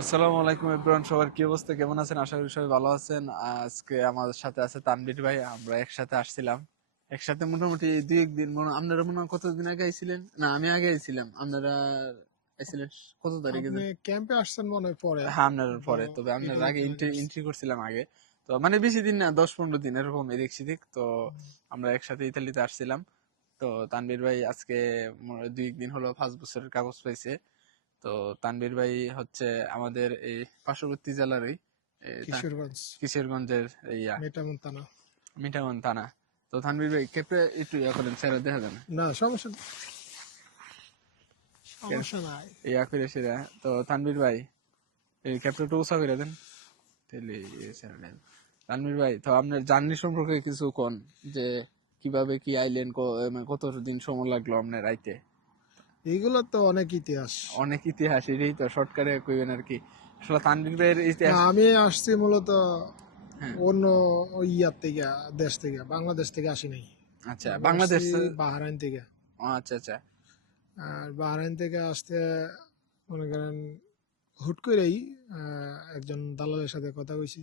আসসালামু আলাইকুম এভরিওয়ান, সবার কি অবস্থা, কেমন আছেন? আশা করি সবাই ভালো আছেন। আজকে আমাদের সাথে আছে তানভীর ভাই। আমরা একসাথে আসছিলাম, একসাথে মোটামুটি দুই একদিন আপনারা মনে হয় কতদিন আগে আইছিলেন? না, আমি আগে আইছিলাম, আপনারা আইছিলেন কত তারিখে আপনি যেন? ক্যাম্পে আসছেন মনে হয় পরে। হ্যাঁ, আপনার তো পরে, তবে আপনার আগে একটু আগে এন্ট্রি আসছি। এন্ট্রি করছিলাম আগে। তো মানে বেশি দিন না, 10-15 দিন এরকম এদিক সেদিক। তো আমরা একসাথে ইতালিতে আসছিলাম। তো তানভীর ভাই আজকে দুই একদিন হলো 5 বছরের কাগজ পাইছে। তো তানভীর ভাই হচ্ছে আমাদের এই পার্শ্ববর্তী জেলারই, কিশোরগঞ্জ, কিশোরগঞ্জের ইয়া মেটামন থানা। মিঠাগঞ্জ থানা। তো তানভীর ভাই কেপে একটু ইয়া করেন, স্যার দেখা যান না সমস্যা কেন সমস্যা নাই। ইয়া করে সেরা। তো তানভীর ভাই এই ক্যাপটা একটু উঁচা করে দেন, তাহলে স্যার নেন। তানভীর ভাই, তো আপনার জার্নি সম্পর্কে কিছু কোন, যে কিভাবে কি আইলেন, মানে কত দিন সময় লাগলো আপনার আইতে? এগুলো তো অনেক ইতিহাস। অনেক ইতিহাস, এটাই তো শর্টকাটে কইবেন আর কি। আসলে তানভীর ভাইয়ের না, ইতিহাস। আমি আসছি মূলত হ্যাঁ। অন্য ইয়ার থেকে, দেশ থেকে, বাংলাদেশ থেকে আসি নাই। আচ্ছা, আমি আসছি বাংলাদেশ। বাহরাইন থেকে। ও আচ্ছা আচ্ছা। আর বাহরাইন থেকে আসতে মনে করেন হুট করেই একজন দালালের সাথে কথা কইছি।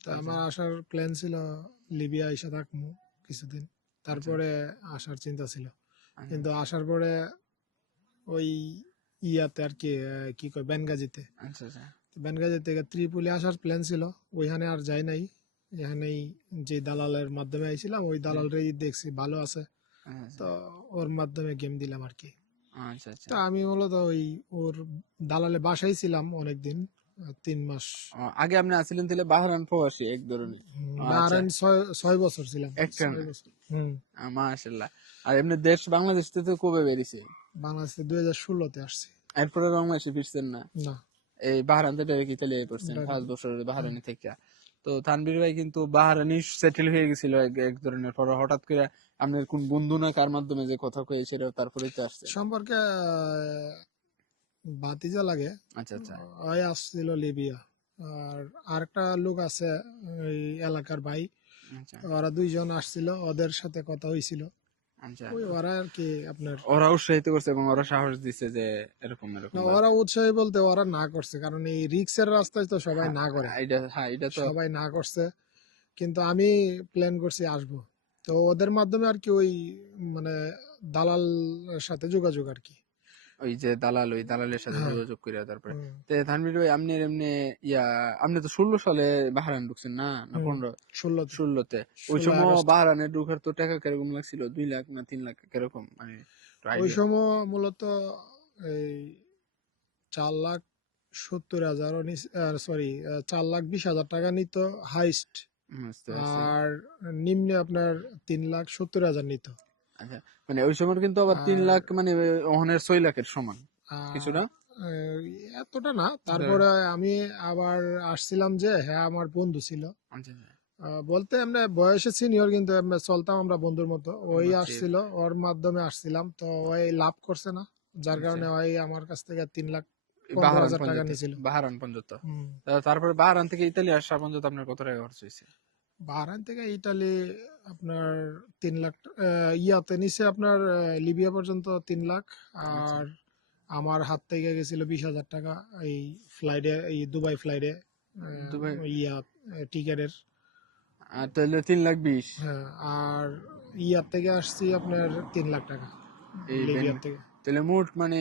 তো আচ্ছা আমার আসার প্ল্যান ছিল লিবিয়া এসে থাকবো কিছুদিন, আচ্ছা তারপরে আসার চিন্তা ছিল। আচ্ছা কিন্তু আসার পরে ওই ইয়াতে আর কি কি কয় বেনগাজিতে, আচ্ছা আচ্ছা তো বেনগাজি থেকে ত্রিপুলি আসার প্ল্যান ছিল। ওইখানে আর যাই নাই। এখানেই যে দালালের মাধ্যমে আইছিলাম, ওই জি, দালালটাই দেখছি ভালো আছে, আচ্ছা তো ওর মাধ্যমে গেম দিলাম আর কি। আচ্ছা আচ্ছা। তো আমি মূলত ওই ওর দালালে বাসায় ছিলাম অনেকদিন, 3 মাস। আগে আপনি আছিলেন তাহলে বাহরাইন প্রবাসী এক ধরনের? আচ্ছা, বাহরাইন 6 বছর ছিলাম। একটা না? 6 বছর। হুম। মাশাআল্লাহ। আর এমনি দেশ বাংলাদেশ থেকে কবে বেরিয়েছে? বাংলাদেশে 2016-তে আসছি। এরপরে বাংলাদেশে ফিরছেন না? না, এই বাহরাইন থেকে ইতালি পড়ছেন ডাইরেক্ট। 5 বছর হুম। বাহরাইনে থেকে। তো তানভীর ভাই কিন্তু বাহরাইনে সেটেল হয়ে গেছিল এক এক ধরনের, পরে হঠাৎ করে আপনার কোন বন্ধু না কার মাধ্যমে যে কথা কয়েছিল, তারপরেই তো আসছেন। সম্পর্কে ভাতিজা লাগে। আচ্ছা আচ্ছা ওই আসছিল লিবিয়া। আর আরেকটা লোক আছে ওই এলাকার ভাই। আচ্ছা ওরা দুইজন আসছিল, ওদের সাথে কথা হয়েছিল। আচ্ছা। ওই ওরা আর কি আপনার, ওরা উৎসাহিত করছে এবং ওরা সাহস দিচ্ছে যে এরকম এরকম না ভাবে। ওরা উৎসাহী বলতে ওরা না করছে, কারণ এই রিক্সের রাস্তায় তো সবাই হ্যাঁ, না করে। হ্যাঁ, এটা তো। সবাই না করছে, কিন্তু আমি প্ল্যান করছি আসবো। তো ওদের মাধ্যমে আর কি ওই মানে দালাল সাথে যোগাযোগ আর কি। ওই যে দালাল, ওই দালালের সাথে হ্যাঁ। যোগাযোগ করে তারপরে। হুম। তে তানভীর ভাই, আপনি এমনি ইয়া, আপনি তো 16 সালে বাহারান ঢুকছেন না, না হুম। 15? 16-তে, 16তে। ওই 16 সময় আগস্ট। বাহারানে ঢুকার তো টাকা কিরকম লাগছিল? 2 লাখ না 3 লাখ কিরকম, মানে ওই আইডিয়া? সময় মূলত এই 4,70,000, সরি 4,20,000 টাকা নিত হাইস্ট। বুঝতে পারছি। আর নিম্নে আপনার 3,70,000 নিত। আচ্ছা, মানে ওই সময় কিন্তু আবার তিন আর লাখ মানে ওখানের 6 লাখের সমান আহ, কিছুটা। এতটা না। তারপরে আমি আবার আসছিলাম যে, হ্যাঁ আমার বন্ধু ছিল। আচ্ছা আচ্ছা, বলতে আমরা বয়সে সিনিয়র, কিন্তু আমরা চলতাম আমরা বন্ধুর মতো। ওই বুঝছি আসছিল, ওর মাধ্যমে আসছিলাম, তো ওই লাভ করছে না, যার বুঝছি। কারণে ওই আমার কাছ থেকে তিন লাখ পনেরো বাহারান হাজার টাকা পর্যন্ত, নিয়েছিল। বাহারান পর্যন্ত। হুম। তারপরে বাহারান থেকে ইতালি আসা পর্যন্ত আপনার কত টাকা খরচ হয়েছে? বাহরাইন থেকে ইটালি আপনার 3 লাখ, ইয়াতে নিচে আপনার লিবিয়া পর্যন্ত 3 লাখ। আচ্ছা, আর আমার হাত থেকে গেছিল 20,000 টাকা এই ফ্লাইটে, এই দুবাই ফ্লাইটে দুবাই। ইয়া টিকেটের। আর তাহলে 3 লাখ 20। হ্যাঁ। আর ইয়ার থেকে আসছি আপনার 3 লাখ টাকা এই বেন, লিবিয়ার থেকে। তাহলে মোট মানে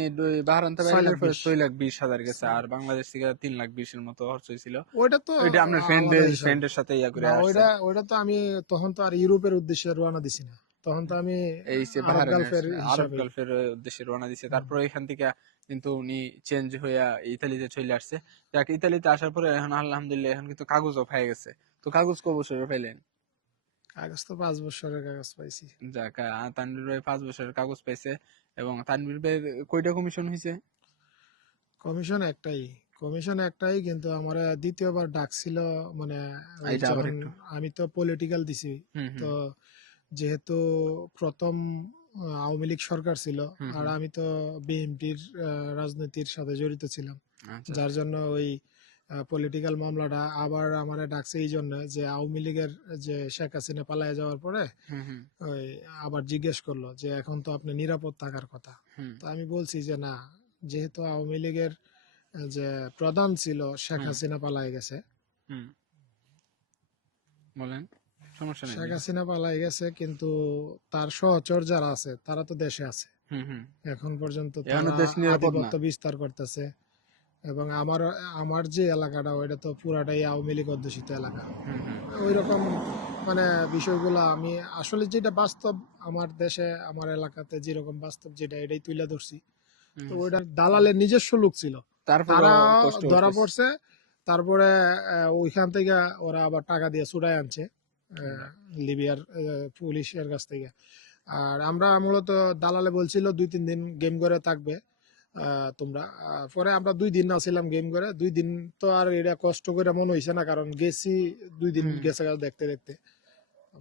বাহারান থেকে ছয় লাখ বাইরের পরে বিশ 6,20,000 গেছে, 6 আর লাখ। বাংলাদেশ থেকে 3,20,000-এর মতো খরচ হয়েছিল। ওইটা তো ওইটা আপনার আলাদা ফ্রেন্ডের হিসাব। ফ্রেন্ডের সাথে ইয়া করে না, ওইটা আসছেন? ওইটা তো আমি তখন তো আর ইউরোপের উদ্দেশ্যে রওনা দিছি না। তখন তো আমি এই যে আরব বাহারানের গালফের আরব হিসাবেই। গালফের উদ্দেশ্যে রওনা দিছে, হুম। তারপরে এখান থেকে কিন্তু উনি চেঞ্জ হইয়া ইতালিতে চলে আসছে। যাক, ইতালিতে আসার পরে এখন আলহামদুলিল্লাহ এখন কিন্তু কাগজও পেয়ে গেছে। তো কাগজ ক বছরের পাইলেন? কাগজ তো 5 বছরের কাগজ পাইছি। যাক, তানভীর ভাই 5 বছরের কাগজ পাইছে। এবং তানভীর ভাই কয়টা কমিশন হয়েছে? কমিশন একটাই। কমিশন একটাই, কিন্তু আমার দ্বিতীয়বার ডাকছিল। মানে ওই এটা আবার যখন একটু। আমি তো পলিটিক্যাল দিছি, হুম তো হুম যেহেতু প্রথম আওয়ামী লীগ সরকার ছিল, হুম আর হুম। আমি তো বিএনপির রাজনীতির সাথে জড়িত ছিলাম, আচ্ছা যার আচ্ছা। জন্য ওই পলিটিক্যাল মামলাটা আবার আমারে ডাকছে এই জন্য যে আওয়ামী লীগের যে শেখ হাসিনা পালায় যাওয়ার পরে হুম হুম ওই আবার জিজ্ঞেস করলো যে এখন তো আপনি নিরাপদ থাকার কথা। হুম। তো আমি বলছি যে না, যেহেতু আওয়ামী লীগের যে প্রধান ছিল শেখ হুম হাসিনা পালায় গেছে। হুম বলেন, সমস্যা নেই শেখ দেখি। হাসিনা পালায় গেছে, কিন্তু তার সহচর যারা আছে তারা তো দেশে আছে হুম হুম এখন পর্যন্ত, এখনো তারা দেশ নিরাপদ না। আধিপত্য বিস্তার করতেছে। এবং আমার আমার যে এলাকাটা ওইটা তো পুরাটাই আওয়ামী লীগ অধ্যুষিত এলাকা। হুম হুম ওই রকম মানে বিষয়গুলো আমি আসলে যেটা বাস্তব আমার দেশে আমার এলাকাতে যেরকম বাস্তব যেটা এটাই তুলে ধরছি। তো হুম। ওইটার দালালের নিজস্ব লোক ছিল, তারপরও তারা কষ্ট ধরা করতেছে। পড়ছে। তারপরে ওইখান থেকে ওরা আবার টাকা দিয়ে ছুটাই আনছে লিবিয়ার পুলিশের কাছ থেকে। আর আমরা মূলত দালালে বলছিল 2-3 দিন গেম করে থাকবে তোমরা। পরে আমরা 2 দিন ছিলাম গেম করে, 2 দিন তো আর এটা কষ্ট করে মনে হয়েছে না, কারণ গেছি 2 দিন হুম গেছে গেল দেখতে দেখতে।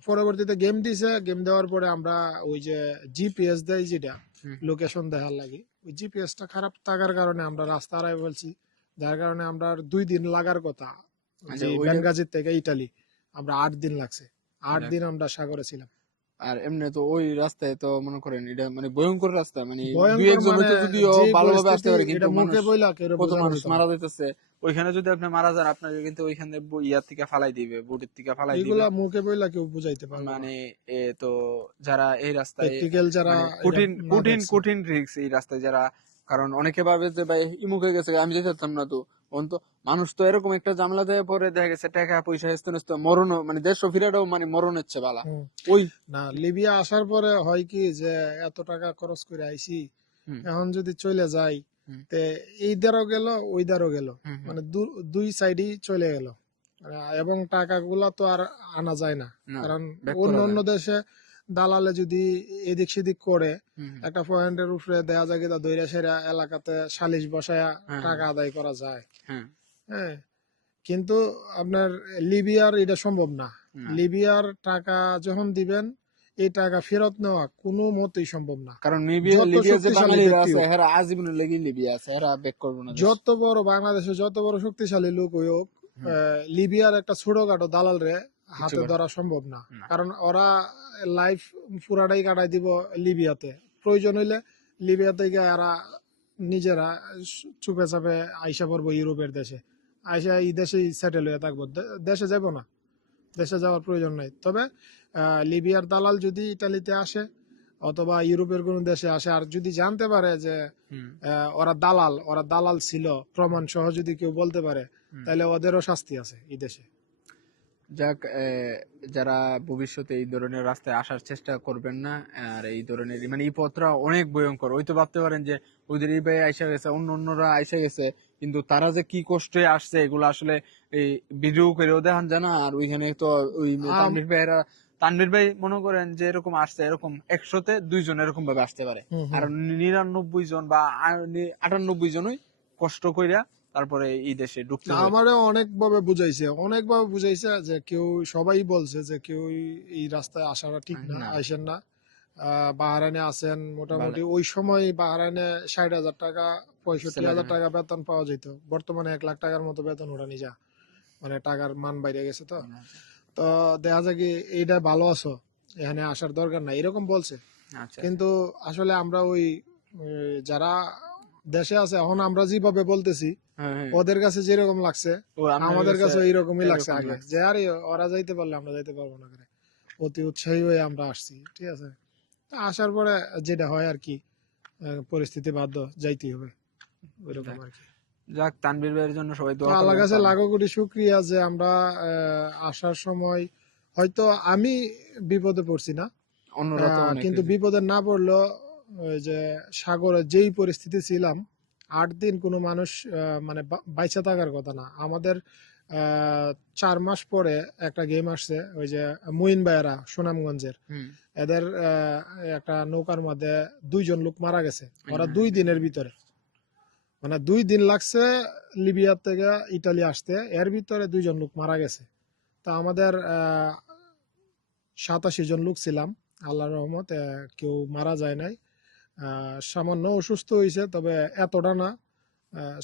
পরবর্তীতে গেম দিছে, গেম দেওয়ার পরে আমরা ওই যে জিপিএস দেয় যেটা হুম লোকেশন দেখার লাগে, ওই জিপিএসটা খারাপ থাকার কারণে আমরা রাস্তা হারাই বলছি। যার কারণে আমরা আর 2 দিন লাগার কথা, আচ্ছা যে ওইটা। বেনগাজির থেকে ইটালি, আমরা 8 দিন লাগছে। আট যাক, দিন আমরা সাগরে ছিলাম। আর এমনি তো ওই রাস্তায় তো মনে করেন এটা মানে ভয়ঙ্কর রাস্তা, মানে দুই ভয়ঙ্কর একজন মানে হয়তো যদিও যে ভালোভাবে আসতে পরিস্থিতি পারে, এটা কিন্তু মুখে মানুষ, বইলা কেউ কত বোঝানো মানুষ যেত না। মারা যাইতেছে। ওইখানে যদি আপনি মারা যান, আপনাকে কিন্তু ওইখানে ইয়ার থেকে ফালাই দিবে, বোটের থেকে ফালাই দিবে। এইগুলা মুখে বইলা কেউ বুঝাইতে পারবো না, মানে তো যারা এই রাস্তায়, প্র্যাকটিক্যাল যারা মানে এটা কঠিন না কঠিন দেখছে। কঠিন রিস্ক এই রাস্তায় যারা, কারণ অনেকে ভাবে যে ভাই ইমুকে গেছে আমি যেতে পারতাম না। তো অন্ত মানুষ তো এরকম একটা জামলা দেয়, পরে দেখা গেছে টাকা পয়সা হেস্ত নেস্ত মরণ, মানে দেশ ফিরাটাও মানে মরণ হচ্ছে বালা। হুম। ওই। না, লিবিয়া আসার পরে হয় কি যে এত টাকা খরচ করে আইছি, হুম এখন যদি চলে যাই হুম তে এই দ্বারও গেল ওই দ্বারও গেল, হুম হুম মানে দুই সাইডই চলে গেল। এবং টাকাগুলা তো আর আনা যায় না, না, কারণ ব্যাক অন্য করা অন্য যায় না। দেশে দালালে যদি এদিক সেদিক করে হুম হুম একটা পয়েন্টের উপরে দেয়া যায় কিনা দৈরা সেরা এলাকাতে সালিশ বসায়া হ্যাঁ হ্যাঁ টাকা আদায় করা যায়। হ্যাঁ হ্যাঁ, কিন্তু আপনার লিবিয়ার এটা সম্ভব না। না, লিবিয়ার টাকা যখন দিবেন, এই টাকা ফেরত নেওয়া কোনো মতেই সম্ভব না, কারণ লিবিয়া যত লিবিয়া যে শক্তিশালী বাঙালিরা ব্যক্তি আছে হোক। হেরা আজীবনের লেগে লিবিয়া আছে, হেরা ব্যাক করবো না দেশ। যত বড় বাংলাদেশে যত বড় শক্তিশালী লোক হোক, হুম লিবিয়ার একটা ছোটখাটো দালাল রে কিচ্ছু হাতে করে ধরা সম্ভব না। না। কারণ ওরা লাইফ পুরাটাই কাটাই দিব লিবিয়াতে। প্রয়োজন হইলে লিবিয়া থেকে এরা নিজেরা চুপে চাপে আইসা পড়বো ইউরোপের দেশে, আইসা এই দেশেই সেটেল হয়ে থাকবো, দেশে যাব না, দেশে যাওয়ার প্রয়োজন নাই। তবে লিবিয়ার দালাল যদি ইটালিতে আসে অথবা ইউরোপের কোন দেশে আসে, আর যদি জানতে পারে যে হুম ওরা দালাল ছিল প্রমাণ সহ যদি কেউ বলতে পারে, হুম তাহলে ওদেরও শাস্তি আছে এই দেশে। যাক, যারা ভবিষ্যতে এই ধরনের রাস্তায় আসার চেষ্টা করবেন না। আর এই ধরনের মানে এই পথটা অনেক ভয়ঙ্কর। ওই তো ভাবতে পারেন যে ওদের এই ভাই আইসা গেছে, অন্য অন্যরা আইসা গেছে, কিন্তু তারা যে কি কষ্টে আসছে এগুলো আসলে এই ভিডিও করেও দেখান যায় না। আর ওইখানে তো ওই আম তানভীর ভাই মনে করেন যে এরকম আসছে, এরকম 100-তে 2 জন এরকম ভাবে আসতে পারে। হুম আর হুম 99 জন বা 98 জনই কষ্ট কইরা তারপরে এই দেশে ঢুকতে হয়েছে। আমারও অনেকভাবে বুঝাইছে যে কেউ, সবাই বলছে যে কেউ এই রাস্তায় আসাটা ঠিক না, না, আইসেন না। বাহরাইনে আছেন ভালো মোটামুটি ওই সময় বাহরাইনে 60,000 টাকা, পঁয়ষট্টি স্যালারি। হাজার টাকা বেতন পাওয়া যেত। বর্তমানে 1 লাখ টাকার মতো বেতন ওঠানি যা, মানে টাকার মান বাইরে গেছে। তো তো দেখা যায় কি এইটা ভালো আছো, এখানে আসার দরকার নাই, এরকম বলছে। আচ্ছা আচ্ছা। কিন্তু আসলে আমরা ওই যারা দেশে আছে এখন আমরা যেভাবে বলতেছি, হ্যাঁ হ্যাঁ, ওদের কাছে যেরকম লাগছে ও আপনার আমাদের কাছে কাছে এইরকমই লাগছে এরকম আগে, লাগছে। যে আরে ওরা যাইতে পারলে আমরা যাইতে পারবো না করে অতি উৎসাহী হয়ে আমরা আসছি। ঠিক আছে, তো আসার পরে যেটা হয় আর কি, পরিস্থিতি বাধ্য যাইতেই হবে, ওইরকম যাক, আর কি। যাক, তানভীর ভাইয়ের জন্য সবাই তো দোয়া আল্লাহর করবেন কাছে কারণ লাখো কোটি শুক্রিয়া যে আমরা আসার সময় হয়তো আমি বিপদে পড়ছি না, অন্যরা তো অনেক কিন্তু হয়েছে। বিপদে না পড়লেও ওই যে সাগরে যেই পরিস্থিতি ছিলাম, 8 দিন কোনো মানুষ মানে বাইচা থাকার কথা না আমাদের। 4 মাস পরে একটা গেম আসছে, ওই যে মুইন ভাইয়েরা সুনামগঞ্জের, হুম এদের একটা নৌকার মধ্যে 2 জন লোক মারা গেছে। ওরা হ্যাঁ, 2 দিনের ভিতরে, মানে 2 দিন লাগছে লিবিয়া থেকে ইটালি আসতে, এর ভিতরে 2 জন লোক মারা গেছে। তা আমাদের 87 জন লোক ছিলাম, আল্লাহর রহমত কেউ মারা যায় নাই। সামান্য অসুস্থ হয়েছে, তবে এতটা না,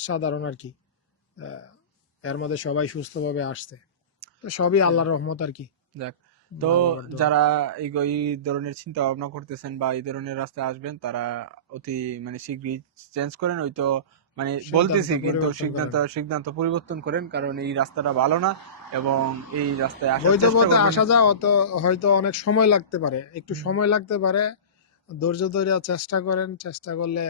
সাধারণ আর কি। এর মধ্যে সবাই সুস্থভাবে আসছে, তো সবই যাক, আল্লাহর রহমত আর কি। যাক, তো বাবার দোয়া। যারা এই ধরনের চিন্তা ভাবনা করতেছেন বা এই ধরনের রাস্তায় আসবেন, তারা অতি মানে শীঘ্রই চেঞ্জ করেন, হয়তো মানে সিদ্ধান্ত বলতেছি কিন্তু পরিবর্তন সিদ্ধান্ত করেন। সিদ্ধান্ত পরিবর্তন করেন, কারণ এই রাস্তাটা ভালো না, এবং এই রাস্তায় আসার বৈধ চেষ্টা পথে করবেন। আসা যাওয়া তো হয়তো অনেক সময় লাগতে পারে, একটু হুম। সময় লাগতে পারে। ধৈর্য ধরে চেষ্টা করেন, চেষ্টা করলে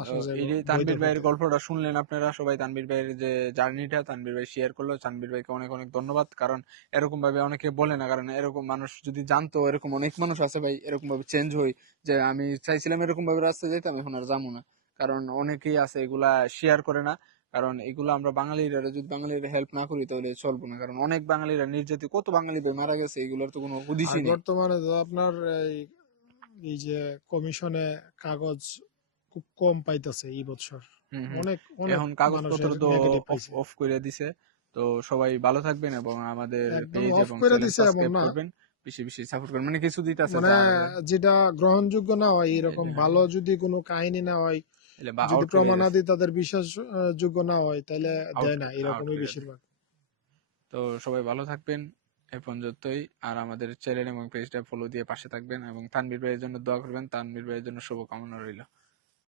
আসা যাবে এই যে বৈধ তানভীর ভাইয়ের পথে। গল্পটা শুনলেন আপনারা সবাই, তানভীর ভাইয়ের যে জার্নিটা তানভীর ভাই শেয়ার করলো, তানভীর ভাইকে অনেক অনেক ধন্যবাদ। কারণ এরকম ভাবে অনেকে বলে না, কারণ এরকম মানুষ যদি জানতো, এরকম অনেক মানুষ আছে ভাই এরকম ভাবে চেঞ্জ হই, যে আমি চাইছিলাম এরকম ভাবে রাস্তায় যেতাম, এখন আর যাবো না। কারণ অনেকেই আছে এগুলা শেয়ার করে না, কারণ এগুলো আমরা বাঙালিরা যদি বাঙালিরা হেল্প না করি তাহলে চলবো না। কারণ অনেক বাঙালিরা নির্যাতিত, কত বাঙালি ভাই মারা গেছে, এগুলোর তো কোনো আর হদিসই নেই। বর্তমানে তো আপনার এই এই যে কমিশনে কাগজ খুব কম পাইতেছে এই বছর। হম হম। অনেক অনেক এখন কাগজপত্র মানুষের তো নেগেটিভ অফ পাইছে। অফ করে দিছে। তো সবাই ভালো থাকবেন এবং আমাদের একদম পেজ অফ এবং করে চ্যানেল দিছে এমন সাবস্ক্রাইব না, করবেন, বেশি বেশি সাপোর্ট করবেন, মানে কিছু দিতেছে মানে যার যেটা গ্রহণযোগ্য না হয় এই এরকম যে, হ্যাঁ ভালো হ্যাঁ, যদি কোনো কাহিনী না হয়, এলে বা যদি আউট করে দিয়েছে, প্রমাণাদি তাদের বিশ্বাস যোগ্য না হয়, তাহলে আউট দেয় না, আউট এরকমই করে দেয়। বেশিরভাগ। তো সবাই ভালো থাকবেন এ পর্যন্তই। আর আমাদের চ্যানেল এবং পেজটা ফলো দিয়ে পাশে থাকবেন, এবং তানভীর ভাইয়ের জন্য দোয়া করবেন, তানভীর ভাইয়ের জন্য শুভকামনা রইল।